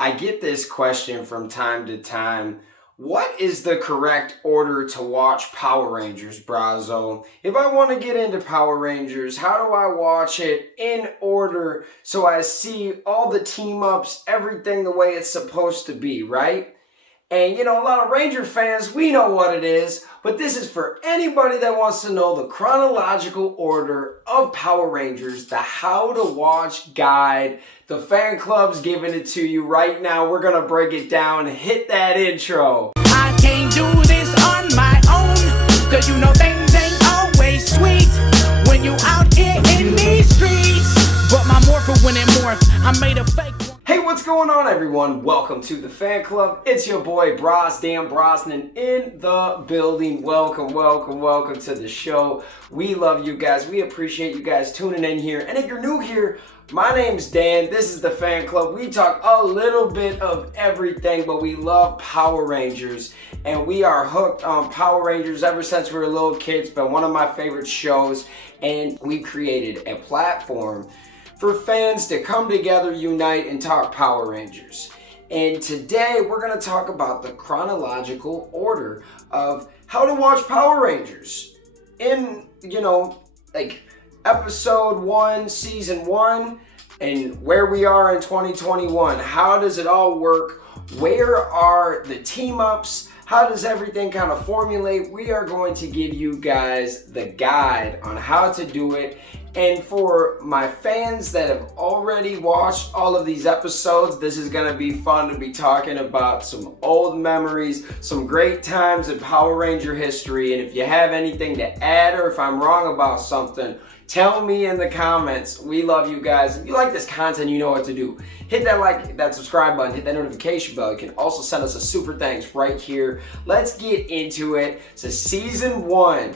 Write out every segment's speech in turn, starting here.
I get this question from time to time. What is the correct order to watch Power Rangers, Brazo? If I want to get into Power Rangers, how do I watch it in order so I see all the team ups, everything the way it's supposed to be, right? And a lot of Ranger fans, we know what it is, but this is for anybody that wants to know the chronological order of Power Rangers, the how to watch guide. The fan club's giving it to you right now. We're going to break it down. Hit that intro. I can't do this on my own, cause you know things ain't always sweet when you out here in these streets. But my Morphin when it morphed, I made a fake one. Hey, what's going on, everyone? Welcome to the fan club. It's your boy Dan Brosnan in the building. Welcome to the show. We love you guys. We appreciate you guys tuning in here. And if you're new here, my name's Dan. This is the fan club. We talk a little bit of everything, but we love Power Rangers. And we are hooked on Power Rangers ever since we were little kids. It's been one of my favorite shows. And we've created a platform for fans to come together, unite, and talk Power Rangers. And today we're going to talk about the chronological order of how to watch Power Rangers in, episode 1, season 1, and where we are in 2021. How does it all work? Where are the team ups? How does everything kind of formulate? We are going to give you guys the guide on how to do it. And for my fans that have already watched all of these episodes, this is going to be fun to be talking about some old memories, some great times in Power Ranger history. And if you have anything to add or if I'm wrong about something, tell me in the comments. We love you guys. If you like this content, you know what to do. Hit that like, that subscribe button, hit that notification bell. You can also send us a super thanks right here. Let's get into it. So season 1.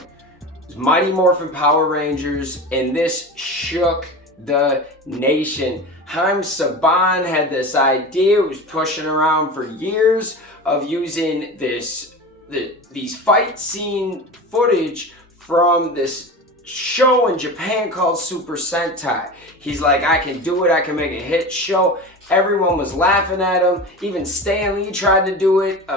Mighty Morphin Power Rangers, and this shook the nation. Saban had this idea, it was pushing around for years, of using these fight scene footage from this show in Japan called Super Sentai. He's like, I can do it, I can make a hit show. Everyone was laughing at him. Even Stan Lee tried to do it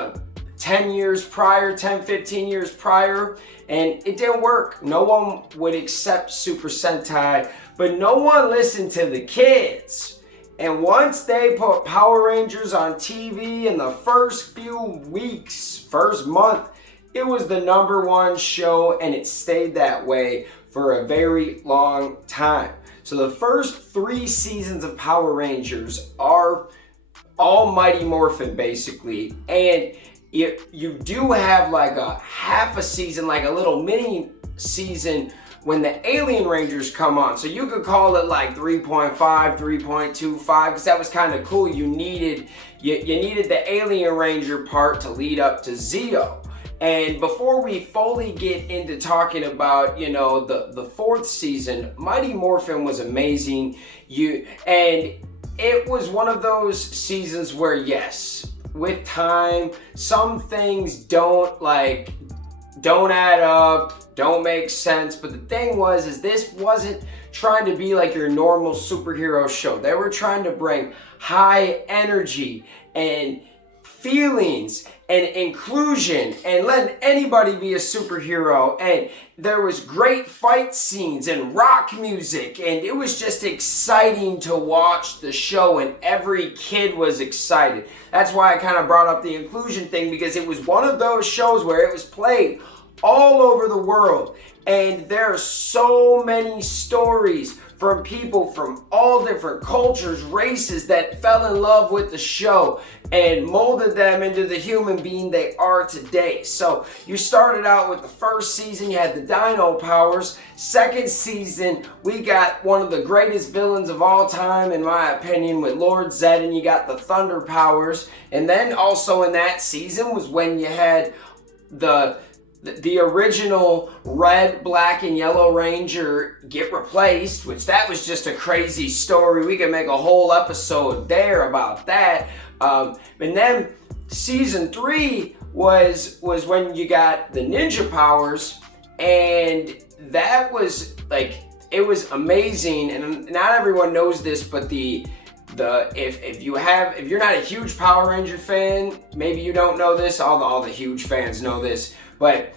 10 years prior, 10, 15 years prior, and it didn't work. No one would accept Super Sentai, but no one listened to the kids. And once they put Power Rangers on TV in the first few weeks, first month, it was the #1 show, and it stayed that way for a very long time. So the first 3 seasons of Power Rangers are all Mighty Morphin, basically, and you do have like a half a season, like a little mini season when the Alien Rangers come on. So you could call it like 3.5, 3.25, because that was kind of cool. You needed the Alien Ranger part to lead up to Zeo. And before we fully get into talking about, the 4th season, Mighty Morphin was amazing. And it was one of those seasons where, yes, with time, some things don't add up, don't make sense. But the thing is this wasn't trying to be like your normal superhero show. They were trying to bring high energy and feelings and inclusion and let anybody be a superhero. And there was great fight scenes and rock music, and it was just exciting to watch the show, and every kid was excited. That's why I kind of brought up the inclusion thing, because it was one of those shows where it was played all over the world, and there are so many stories from people from all different cultures, races, that fell in love with the show and molded them into the human being they are today. So you started out with the first season, you had the Dino powers. Second season, we got one of the greatest villains of all time, in my opinion, with Lord Zed, and you got the Thunder powers. And then also in that season was when you had the original red, black, and yellow Ranger get replaced, which that was just a crazy story. We could make a whole episode there about that. And then season 3 was when you got the ninja powers, and that was like, it was amazing. And not everyone knows this, but the if you're not a huge Power Ranger fan, maybe you don't know this. All the huge fans know this, but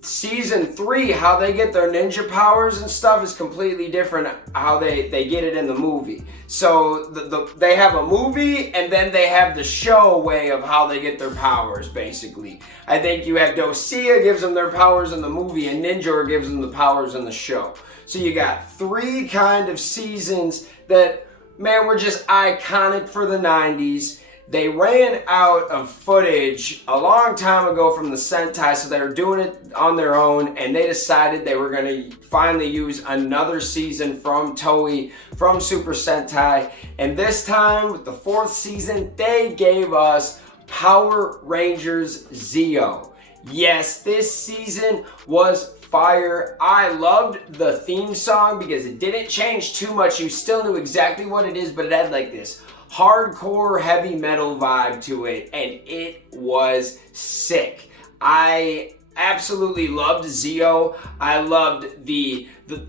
season 3, how they get their ninja powers and stuff is completely different how they get it in the movie. So they have a movie and then they have the show way of how they get their powers, basically. I think you have Dosea gives them their powers in the movie and Ninja gives them the powers in the show. So you got 3 kind of seasons that, man, were just iconic for the 90s. They ran out of footage a long time ago from the Sentai, so they were doing it on their own, and they decided they were going to finally use another season from Toei, from Super Sentai, and this time, with the 4th season, they gave us Power Rangers Zeo. Yes, this season was fire. I loved the theme song because it didn't change too much. You still knew exactly what it is, but it had like this hardcore heavy metal vibe to it, and it was sick. I absolutely loved Zeo. I loved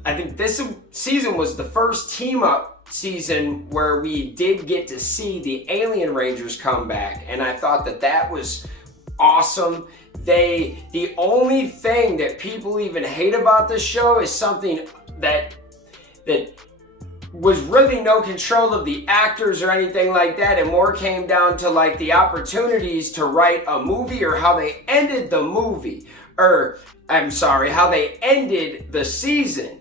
I think this season was the first team up season where we did get to see the Alien Rangers come back, and I thought that was awesome. The only thing that people even hate about this show is something that was really no control of the actors or anything like that. It more came down to like the opportunities to write a movie or how they ended the movie. How they ended the season.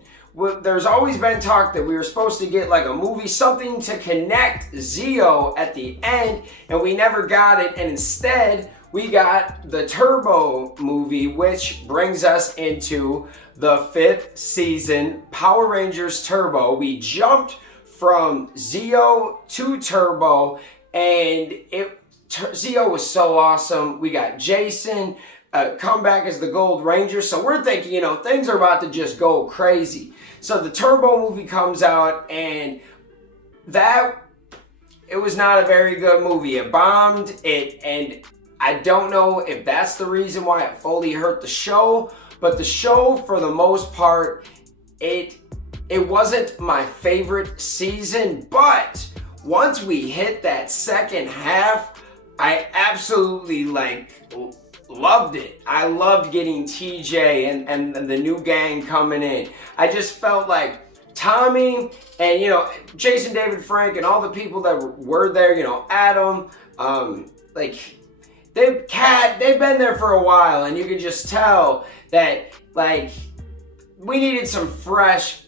There's always been talk that we were supposed to get like a movie, something to connect Zeo at the end, and we never got it, and instead we got the Turbo movie, which brings us into the 5th season, Power Rangers Turbo. We jumped from Zeo to Turbo, and Zeo was so awesome. We got Jason come back as the Gold Ranger, so we're thinking, things are about to just go crazy. So the Turbo movie comes out, and it was not a very good movie. It bombed, and I don't know if that's the reason why it fully hurt the show, but the show, for the most part, it wasn't my favorite season, but once we hit that second half, I absolutely loved it. I loved getting TJ and the new gang coming in. I just felt like Tommy and, Jason David Frank and all the people that were there, Adam, they've been there for a while, and you can just tell that we needed some fresh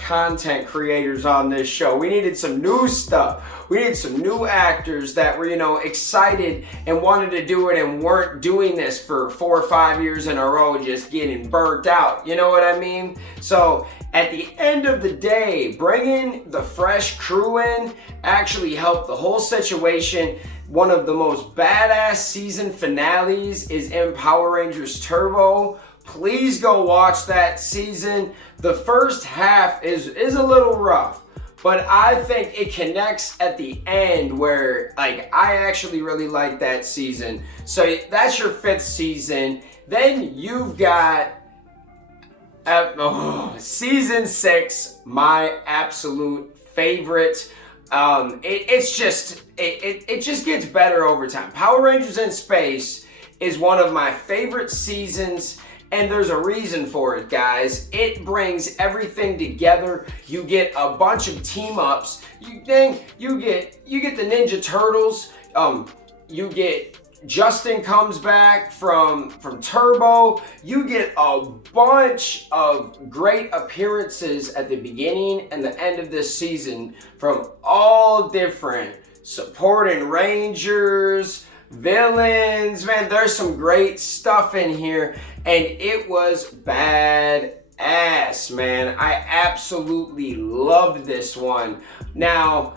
content creators on this show. We needed some new stuff. We needed some new actors that were, excited and wanted to do it and weren't doing this for 4 or 5 years in a row, just getting burnt out. You know what I mean? So at the end of the day, bringing the fresh crew in actually helped the whole situation. One of the most badass season finales is in Power Rangers Turbo. Please go watch that season. The first half is a little rough, but I think it connects at the end where I actually really like that season. So that's your 5th season. Then you've got season 6, my absolute favorite. It just gets better over time. Power Rangers in Space is one of my favorite seasons, and there's a reason for it, guys. It brings everything together. You get a bunch of team ups. You get the Ninja Turtles. You get Justin comes back from Turbo. You get a bunch of great appearances at the beginning and the end of this season from all different supporting Rangers, villains. Man, there's some great stuff in here, and it was badass, man. I absolutely loved this one. Now,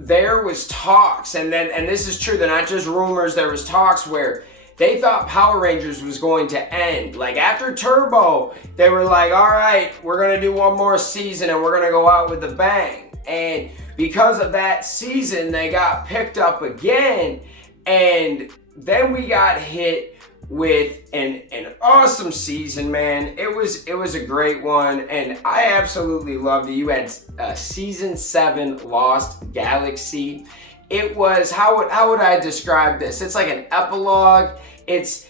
there was talks, and this is true, they're not just rumors, there was talks where they thought Power Rangers was going to end. After Turbo, they were like, all right, we're going to do one more season and we're going to go out with a bang. And because of that season, they got picked up again, and then we got hit with an awesome season, man. It was a great one, and I absolutely loved it. You had season 7, Lost Galaxy. It was, how would I describe this? It's like an epilogue. It's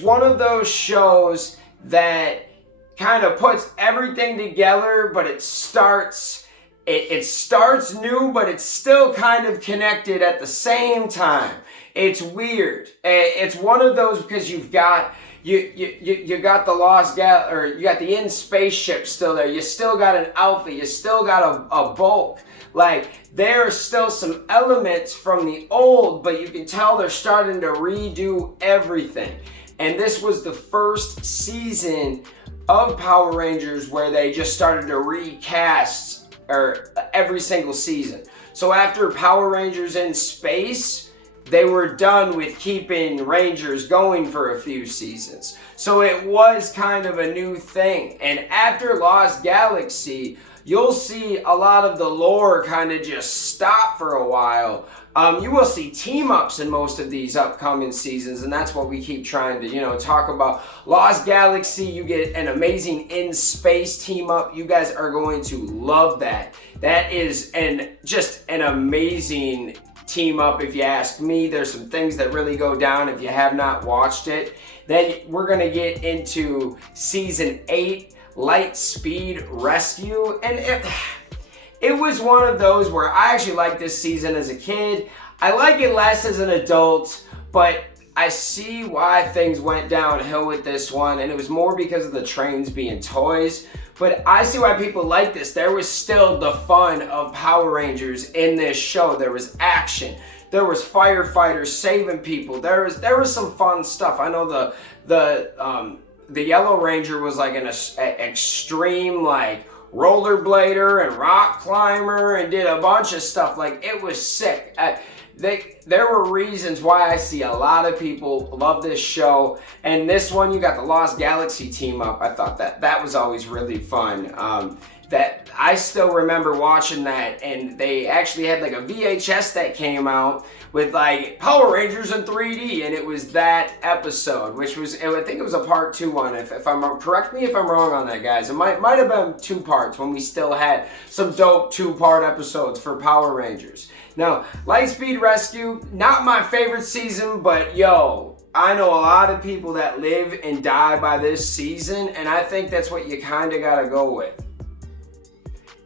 one of those shows that kind of puts everything together, but it starts new, but it's still kind of connected at the same time. It's weird. It's one of those because you got the Lost Gal, or you got the in spaceship still there. You still got an Alpha. You still got a Bulk. Like, there are still some elements from the old, but you can tell they're starting to redo everything. And this was the first season of Power Rangers where they just started to recast every single season. So after Power Rangers in Space, they were done with keeping Rangers going for a few seasons. So it was kind of a new thing. And after Lost Galaxy, you'll see a lot of the lore kind of just stop for a while. You will see team-ups in most of these upcoming seasons, and that's what we keep trying to, talk about. Lost Galaxy, you get an amazing in-space team-up. You guys are going to love that. That is just an amazing team up, if you ask me. There's some things that really go down if you have not watched it. Then we're going to get into season 8, Lightspeed Rescue, and it was one of those where I actually liked this season as a kid. I like it less as an adult, but I see why things went downhill with this one, and it was more because of the trains being toys. But I see why people like this. There was still the fun of Power Rangers in this show. There was action. There was firefighters saving people. There was some fun stuff. I know the Yellow Ranger was like an extreme like rollerblader and rock climber and did a bunch of stuff. Like, it was sick. There were reasons why I see a lot of people love this show. And this one, you got the Lost Galaxy team up. I thought that was always really fun. That I still remember watching that, and they actually had like a VHS that came out with like Power Rangers in 3D, and it was that episode, which was, I think it was a part 2 one. If I'm correct me if I'm wrong on that, guys. It might have been 2 parts when we still had some dope 2-part episodes for Power Rangers. Now, Lightspeed Rescue, not my favorite season, but yo, I know a lot of people that live and die by this season, and I think that's what you kind of got to go with.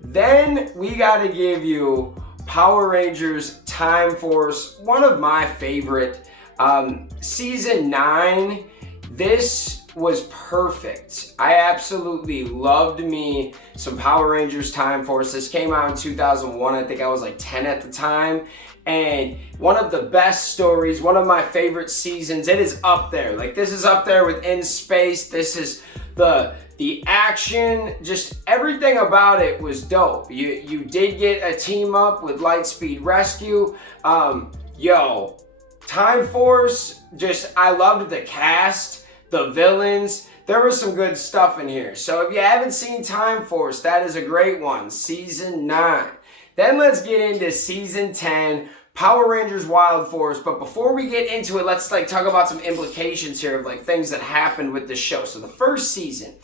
Then we got to give you Power Rangers Time Force, one of my favorite. Season 9, this was perfect. I absolutely loved me some Power Rangers Time Force. This came out in 2001. I think I was like 10 at the time. And one of the best stories, one of my favorite seasons. It is up there. Like, this is up there with In Space. This is the action, just everything about it was dope. You did get a team up with Lightspeed Rescue. Time Force, just, I loved the cast, the villains. There was some good stuff in here. So if you haven't seen Time Force, that is a great one. Season 9. Then let's get into season 10, Power Rangers Wild Force. But before we get into it, let's talk about some implications here of things that happened with the show. So the first season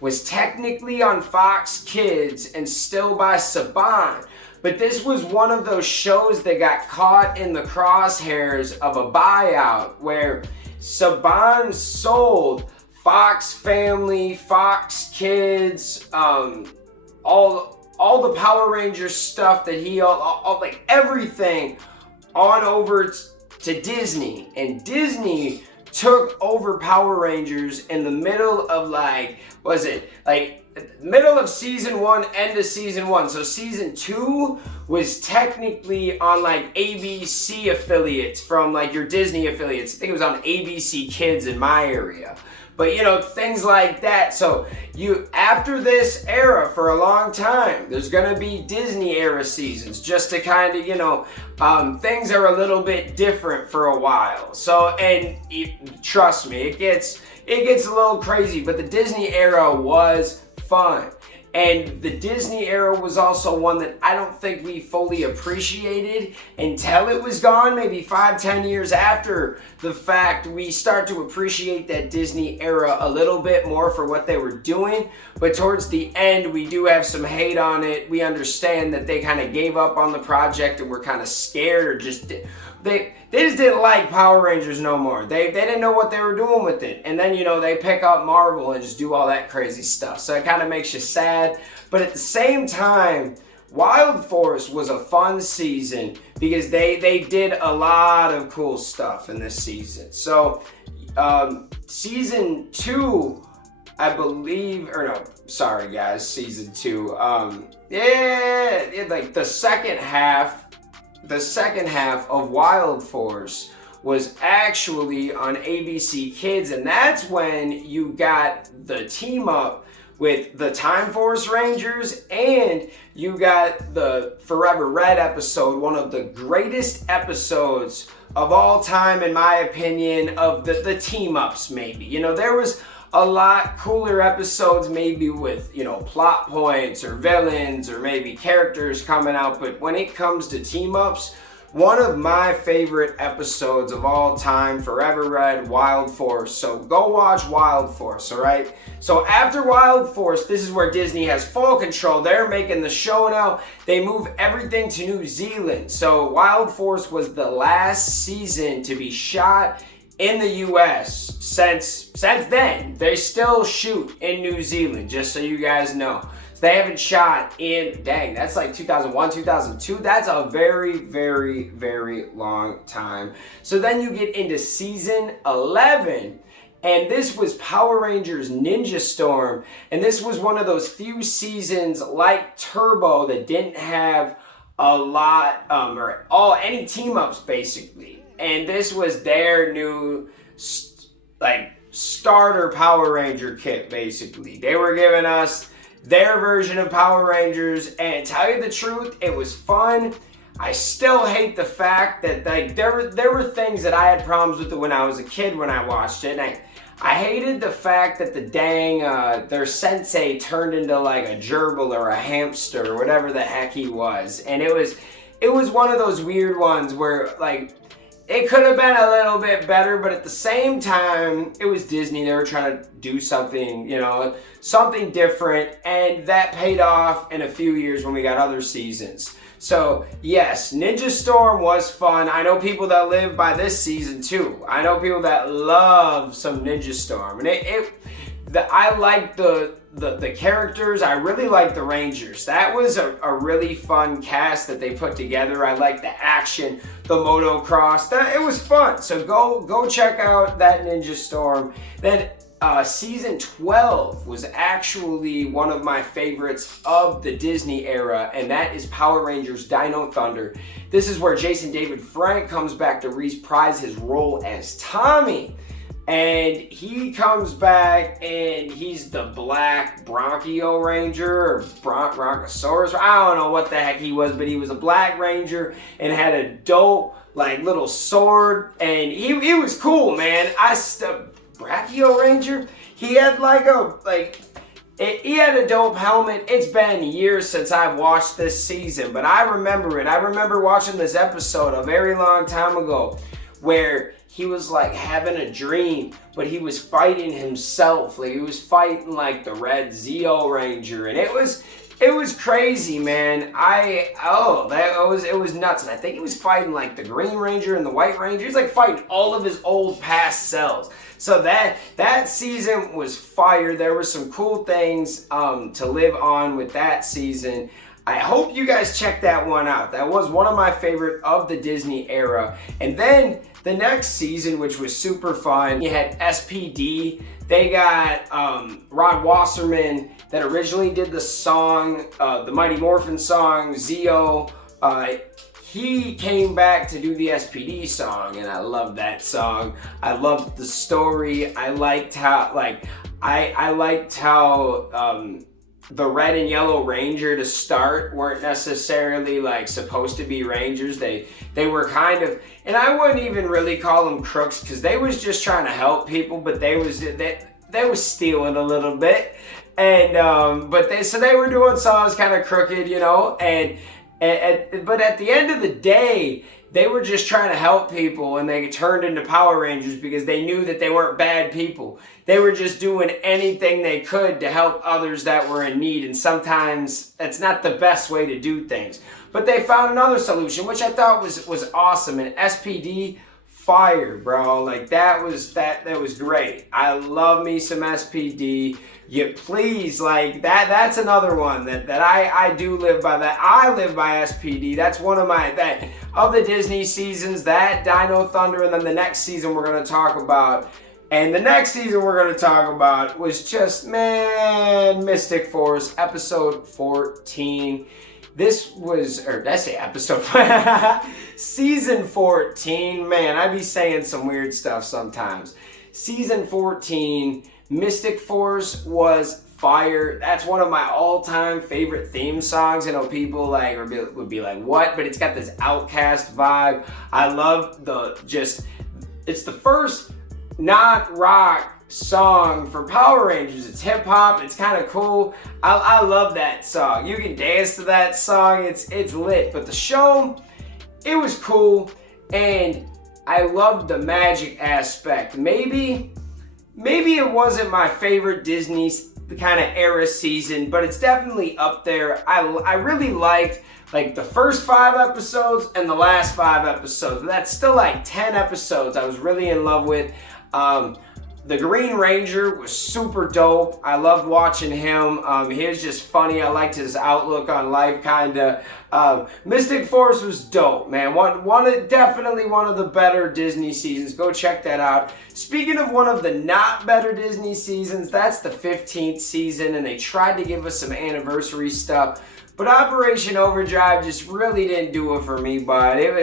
was technically on Fox Kids and still by Saban. But this was one of those shows that got caught in the crosshairs of a buyout where Saban sold Fox Family, Fox Kids, all the Power Rangers stuff that he, everything on over to Disney. And Disney took over Power Rangers in the middle of middle of season 1, end of season 1. So season 2 was technically on ABC affiliates from your Disney affiliates. I think it was on ABC Kids in my area. But things like that. So after this era for a long time, there's gonna be Disney era seasons just to kind of, things are a little bit different for a while. So, and trust me, it gets a little crazy, but the Disney era was fun. And the Disney era was also one that I don't think we fully appreciated until it was gone. Maybe 5-10 years after the fact, we start to appreciate that Disney era a little bit more for what they were doing. But towards the end, we do have some hate on it. We understand that they kind of gave up on the project and were kind of scared, or just they just didn't like Power Rangers no more. They didn't know what they were doing with it. And then, you know, they pick up Marvel and just do all that crazy stuff. So it kind of makes you sad. But at the same time, Wild Force was a fun season because they did a lot of cool stuff in this season. So season 2, I believe, or no, sorry guys, season 2. Like the second half of Wild Force was actually on ABC Kids, and that's when you got the team up with the Time Force Rangers, and you got the Forever Red episode, one of the greatest episodes of all time, in my opinion, of the team ups. Maybe, you know, there was a lot cooler episodes, maybe with, you know, plot points or villains or maybe characters coming out, but when it comes to team ups, one of my favorite episodes of all time, Forever Red, Wild Force. So go watch Wild Force, all right? So after Wild Force, this is where Disney has full control. They're making the show now. They move everything to New Zealand. So Wild Force was the last season to be shot in the US. Since then. They still shoot in New Zealand, just so you guys know. They haven't shot in, dang, that's like 2001, 2002. That's a very, very, very long time. So then you get into season 11, and this was Power Rangers Ninja Storm. And this was one of those few seasons like Turbo that didn't have a lot, or any team ups basically. And this was their new, starter Power Ranger kit basically. They were giving us their version of Power Rangers, and to tell you the truth, it was fun. I still hate the fact that there were things that I had problems with when I was a kid when I watched it, and I hated the fact that the dang their sensei turned into like a gerbil or a hamster or whatever the heck he was, and it was one of those weird ones where like it could have been a little bit better, but at the same time, it was Disney. They were trying to do something, you know, something different, and that paid off in a few years when we got other seasons. So yes, Ninja Storm was fun. I know people that live by this season too. I know people that love some Ninja Storm, and I like the characters. I really like the Rangers. That was a really fun cast that they put together. I like the action, the motocross. It was fun. So go check out that Ninja Storm. Then season 12 was actually one of my favorites of the Disney era, and that is Power Rangers Dino Thunder. This is where Jason David Frank comes back to reprise his role as Tommy. And he comes back and he's the black Bronchio Ranger or Bronchosaurus. I don't know what the heck he was, but he was a black ranger and had a dope like little sword, and he was cool, man. Brachio Ranger? He had he had a dope helmet. It's been years since I've watched this season, but I remember it. I remember watching this episode a very long time ago where he was like having a dream, but he was fighting himself. Like he was fighting like the Red Zeo Ranger, and it was crazy, man. It was nuts. And I think he was fighting like the Green Ranger and the White Ranger. He's like fighting all of his old past selves. So that season was fire. There were some cool things to live on with that season. I hope you guys check that one out. That was one of my favorite of the Disney era. And then the next season, which was super fun, you had SPD. They got Rod Wasserman that originally did the song, the Mighty Morphin song, Zeo. He came back to do the SPD song, and I loved that song. I loved the story. I liked how, the Red and Yellow Ranger to start weren't necessarily like supposed to be Rangers. They were kind of, and I wouldn't even really call them crooks because they was just trying to help people, but they was stealing a little bit. And but they were doing songs kind of crooked, you know, but at the end of the day, they were just trying to help people, and they turned into Power Rangers because they knew that they weren't bad people. They were just doing anything they could to help others that were in need, and sometimes that's not the best way to do things. But they found another solution, which I thought was awesome, and SPD, fire, bro. Like, that was great. I love me some SPD. You please, like, that's another one that I do live by. That I live by SPD. That's one of of the Disney seasons, that Dino Thunder, and then the next season we're going to talk about. And the next season we're going to talk about was just, man, Mystic Force, episode 14. This was, or did I say episode? Season 14. Man, I be saying some weird stuff sometimes. Season 14, Mystic Force was fire. That's one of my all-time favorite theme songs. I know people like would be like, what? But it's got this Outcast vibe. I love it's the first not rock song for Power Rangers. It's hip hop. It's kind of cool. I love that song. You can dance to that song. It's lit. But the show, it was cool, and I loved the magic aspect. Maybe it wasn't my favorite Disney kind of era season, but it's definitely up there. I really liked like the first 5 episodes and the last 5 episodes. That's still like 10 episodes I was really in love with. The Green Ranger was super dope. I loved watching him. He was just funny. I liked his outlook on life, kinda. Mystic Force was dope, man. Definitely one of the better Disney seasons. Go check that out. Speaking of one of the not better Disney seasons, that's the 15th season, and they tried to give us some anniversary stuff. But Operation Overdrive just really didn't do it for me, but it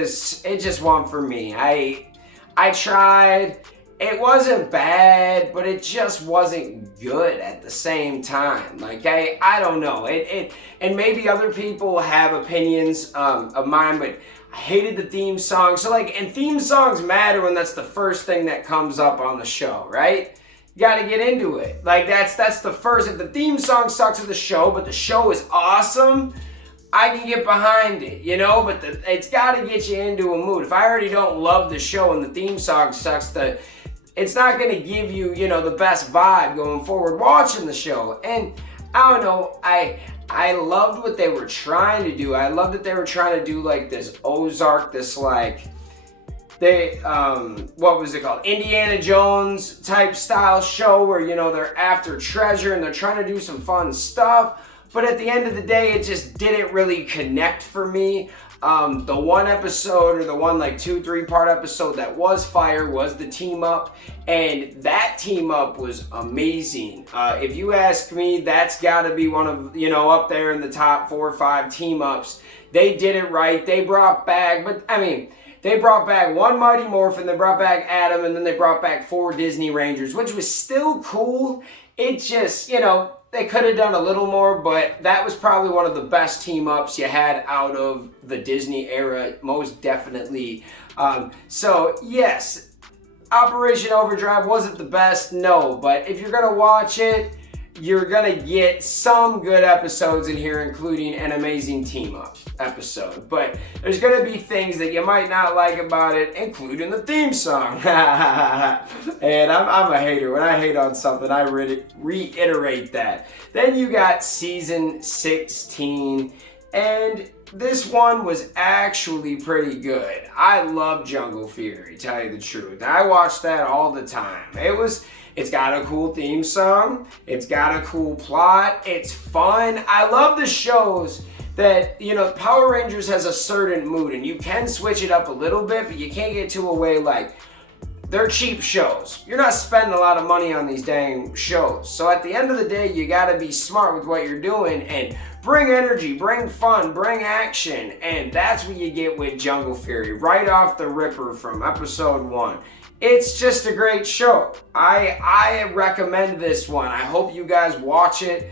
just wasn't for me. I tried. It wasn't bad, but it just wasn't good at the same time. Like, I don't know. And maybe other people have opinions of mine, but I hated the theme song. So, like, and theme songs matter when that's the first thing that comes up on the show, right? You gotta get into it. Like, that's the first. If the theme song sucks of the show, but the show is awesome, I can get behind it, you know? But it's gotta get you into a mood. If I already don't love the show and the theme song sucks, it's not going to give you, you know, the best vibe going forward watching the show. And I don't know, I loved what they were trying to do. I loved that they were trying to do like this Ozark, this like, what was it called? Indiana Jones type style show where, you know, they're after treasure and they're trying to do some fun stuff. But at the end of the day, it just didn't really connect for me. The one episode, or the one like 2-3 part episode that was fire was the team up, and that team up was amazing. If you ask me, that's gotta be one of, you know, up there in the top 4 or 5 team ups. They did it right. They brought back, they brought back one Mighty Morphin, they brought back Adam, and then they brought back 4 Disney Rangers, which was still cool. It just, you know, they could have done a little more, but that was probably one of the best team-ups you had out of the Disney era, most definitely. So, yes, Operation Overdrive wasn't the best, no, but if you're going to watch it, you're going to get some good episodes in here, including an amazing team-up episode. But there's going to be things that you might not like about it, including the theme song. And I'm a hater. When I hate on something, I reiterate that. Then you got season 16, and this one was actually pretty good. I love Jungle Fury, tell you the truth. I watch that all the time. It's got a cool theme song. It's got a cool plot. It's fun. I love the shows that, you know, Power Rangers has a certain mood, and you can switch it up a little bit, but you can't get to a way like, they're cheap shows. You're not spending a lot of money on these dang shows. So at the end of the day, you gotta be smart with what you're doing and bring energy, bring fun, bring action. And that's what you get with Jungle Fury, right off the ripper from episode 1. It's just a great show. I recommend this one. I hope you guys watch it.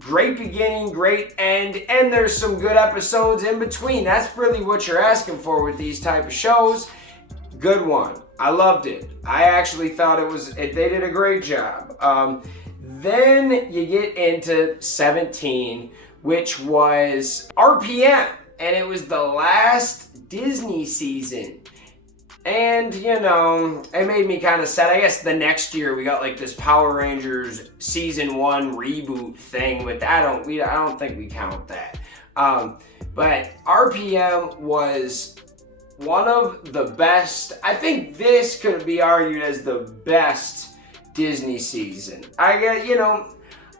Great beginning, great end, and there's some good episodes in between. That's really what you're asking for with these type of shows. Good one. I loved it. I actually thought they did a great job. then you get into 17, which was RPM, and it was the last Disney season. And, you know, it made me kind of sad. I guess the next year we got like this Power Rangers season 1 reboot thing, but I don't think we count that. But RPM was one of the best. I think this could be argued as the best Disney season. I get, you know,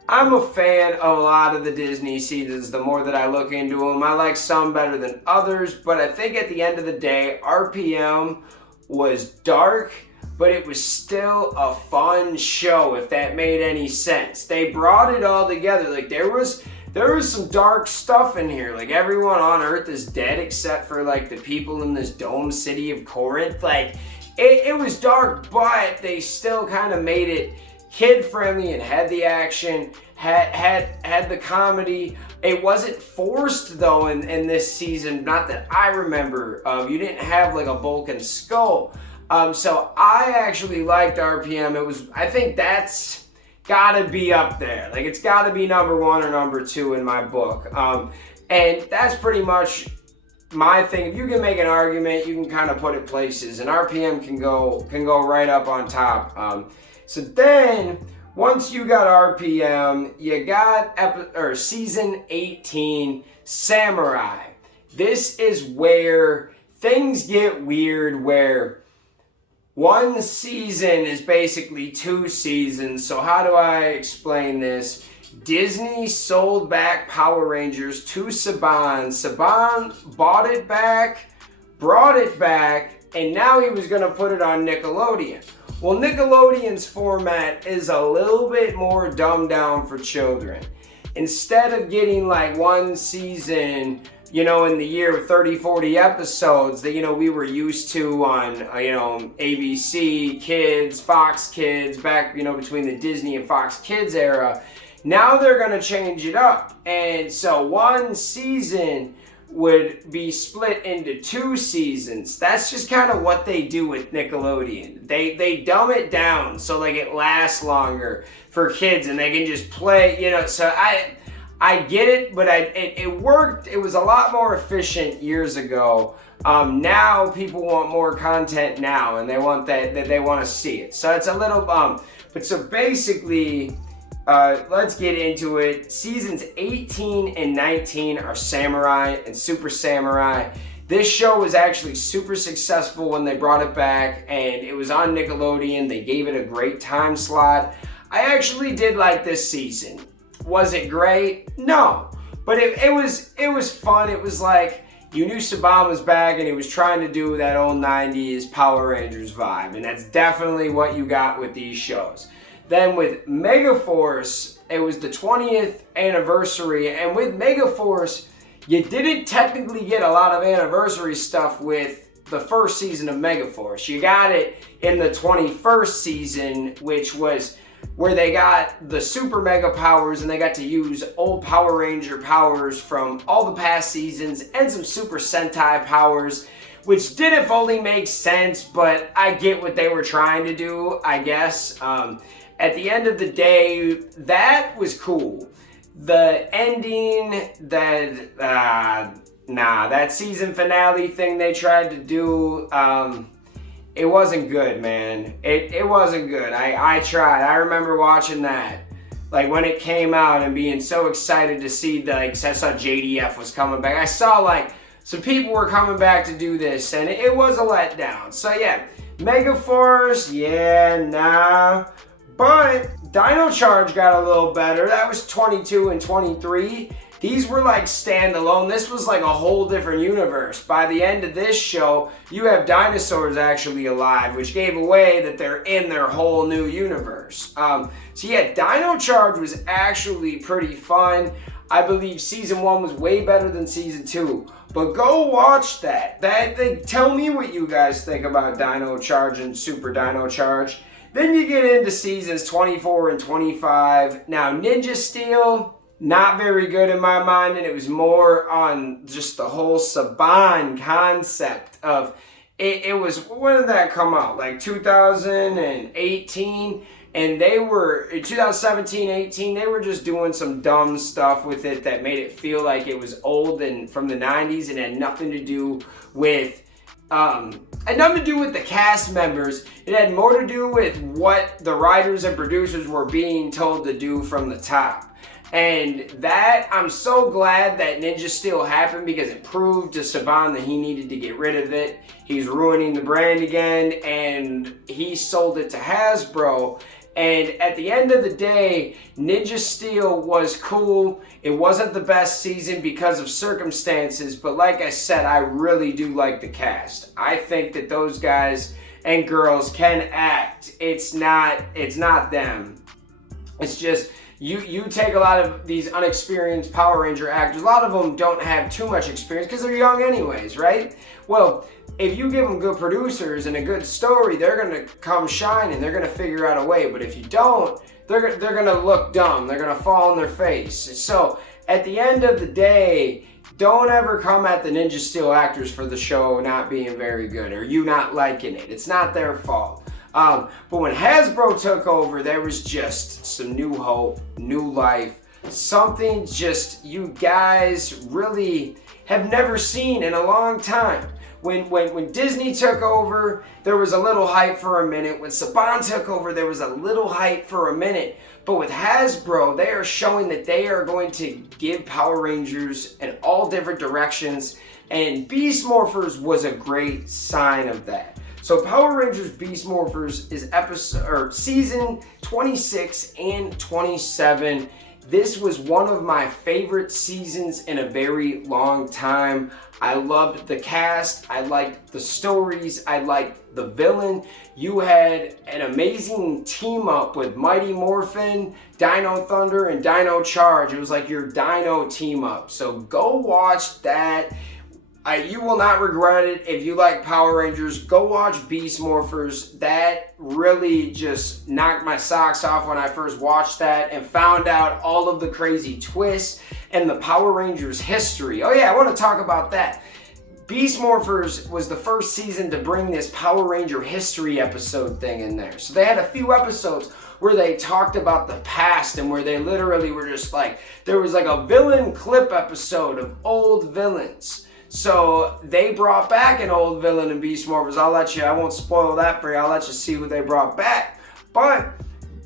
I'm a fan of a lot of the Disney seasons. The more that I look into them, I like some better than others, but I think at the end of the day, RPM was dark, but it was still a fun show, if that made any sense. They brought it all together. Like there was some dark stuff in here. Like everyone on Earth is dead except for like the people in this dome city of Corinth. Like it was dark, but they still kind of made it kid friendly and had the action, had the comedy. It wasn't forced though in this season, not that I remember of. You didn't have like a Bulk and Skull. So I actually liked RPM. I think that's gotta be up there. Like it's gotta be number 1 or number 2 in my book. And that's pretty much my thing. If you can make an argument, you can kind of put it places, and RPM can go right up on top. So then, once you got RPM, you got season 18, Samurai. This is where things get weird, where one season is basically 2 seasons. So how do I explain this? Disney sold back Power Rangers to Saban. Saban bought it back, brought it back, and now he was going to put it on Nickelodeon. Well, Nickelodeon's format is a little bit more dumbed down for children. Instead of getting like one season, you know, in the year with 30, 40 episodes that, you know, we were used to on, you know, ABC Kids, Fox Kids, back, you know, between the Disney and Fox Kids era, now they're going to change it up. And so one season would be split into 2 seasons. That's just kind of what they do with Nickelodeon. They dumb it down so like it lasts longer for kids and they can just play, you know. So I get it, but it worked. It was a lot more efficient years ago. Now people want more content now, and they want that they want to see it. So it's a little but so basically, let's get into it. Seasons 18 and 19 are Samurai and Super Samurai. This show was actually super successful when they brought it back, and it was on Nickelodeon. They gave it a great time slot. I actually did like this season. Was it great? No, but it was fun. It was like you knew Saban was back, and he was trying to do that old 90s Power Rangers vibe, and that's definitely what you got with these shows. Then with Megaforce, it was the 20th anniversary, and with Megaforce, you didn't technically get a lot of anniversary stuff with the first season of Megaforce. You got it in the 21st season, which was where they got the super mega powers, and they got to use old Power Ranger powers from all the past seasons and some Super Sentai powers, which didn't fully make sense, but I get what they were trying to do, I guess. At the end of the day, that was cool. The ending, that season finale thing they tried to do, it wasn't good, man. It wasn't good. I tried. I remember watching that, like when it came out, and being so excited to see I saw JDF was coming back. I saw like some people were coming back to do this, and it was a letdown. So yeah, Megaforce, but Dino Charge got a little better. That was 22 and 23. These were like standalone. This was like a whole different universe. By the end of this show, you have dinosaurs actually alive, which gave away that they're in their whole new universe. So yeah, Dino Charge was actually pretty fun. I believe season 1 was way better than season 2. But go watch that. Tell me what you guys think about Dino Charge and Super Dino Charge. Then you get into seasons 24 and 25. Now, Ninja Steel, not very good in my mind, and it was more on just the whole Saban concept of, it was, when did that come out? Like 2018? And they were, in 2017-18, they were just doing some dumb stuff with it that made it feel like it was old and from the 90s and had nothing to do with the cast members. It had more to do with what the writers and producers were being told to do from the top. And that, I'm so glad that Ninja Steel happened, because it proved to Saban that he needed to get rid of it. He's ruining the brand again, and he sold it to Hasbro. And at the end of the day, Ninja Steel was cool. It wasn't the best season because of circumstances, but like I said, I really do like the cast. I think that those guys and girls can act. It's not them. It's just, you take a lot of these unexperienced Power Ranger actors, a lot of them don't have too much experience because they're young anyways, right? Well, if you give them good producers and a good story, they're going to come shine and they're going to figure out a way. But if you don't, they're going to look dumb. They're going to fall on their face. So at the end of the day, don't ever come at the Ninja Steel actors for the show not being very good or you not liking it. It's not their fault. But when Hasbro took over, there was just some new hope, new life, something just you guys really have never seen in a long time. When Disney took over, there was a little hype for a minute. When Saban took over, there was a little hype for a minute. But with Hasbro, they are showing that they are going to give Power Rangers in all different directions. And Beast Morphers was a great sign of that. So Power Rangers Beast Morphers is season 26 and 27. This was one of my favorite seasons in a very long time. I loved the cast, I liked the stories, I liked the villain. You had an amazing team up with Mighty Morphin, Dino Thunder, and Dino Charge. It was like your Dino team up. So go watch that. You will not regret it. If you like Power Rangers, go watch Beast Morphers. That really just knocked my socks off when I first watched that and found out all of the crazy twists and the Power Rangers history. Oh yeah, I want to talk about that. Beast Morphers was the first season to bring this Power Ranger history episode thing in there. So they had a few episodes where they talked about the past and where they literally were just like, there was like a villain clip episode of old villains. So they brought back an old villain in Beast Morphers. I won't spoil that for you. I'll let you see who they brought back. But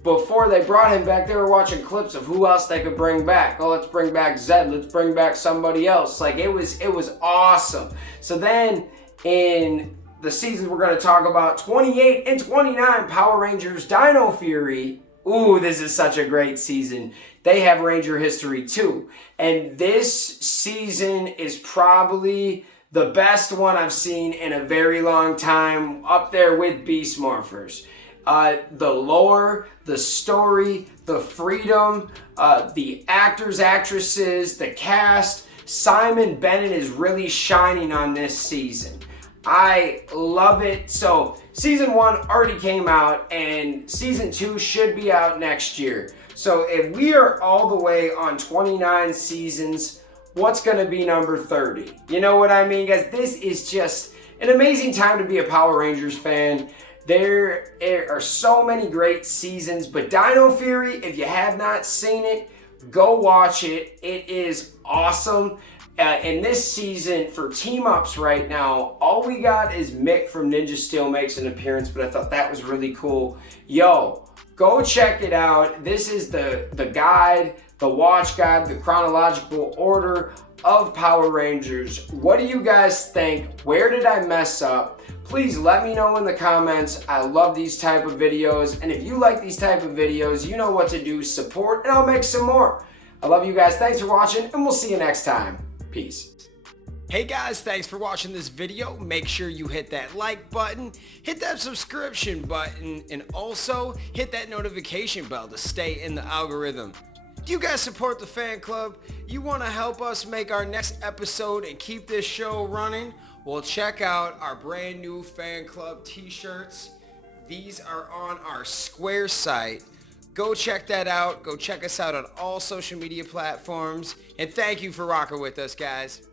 before they brought him back, they were watching clips of who else they could bring back. Oh, let's bring back Zed. Let's bring back somebody else. Like it was awesome. So then in the seasons we're going to talk about, 28 and 29, Power Rangers Dino Fury. Ooh, this is such a great season. They have Ranger history too. And this season is probably the best one I've seen in a very long time, up there with Beast Morphers. The lore, the story, the freedom, the actors, actresses, the cast. Simon Bennett is really shining on this season. I love it. So season 1 already came out and season 2 should be out next year. So if we are all the way on 29 seasons, what's going to be number 30? You know what I mean, guys? This is just an amazing time to be a Power Rangers fan. There are so many great seasons, but Dino Fury, if you have not seen it, go watch it. It is awesome. In this season, for team-ups right now, all we got is Mick from Ninja Steel makes an appearance, but I thought that was really cool. Yo, go check it out. This is the guide, the watch guide, the chronological order of Power Rangers. What do you guys think? Where did I mess up? Please let me know in the comments. I love these type of videos, and if you like these type of videos, you know what to do. Support, and I'll make some more. I love you guys. Thanks for watching, and we'll see you next time. Peace. Hey guys, thanks for watching this video. Make sure you hit that like button, hit that subscription button, and also hit that notification bell to stay in the algorithm. Do you guys support the fan club? You want to help us make our next episode and keep this show running? Well, check out our brand new fan club t-shirts. These are on our Square site. Go check that out. Go check us out on all social media platforms. And thank you for rocking with us, guys.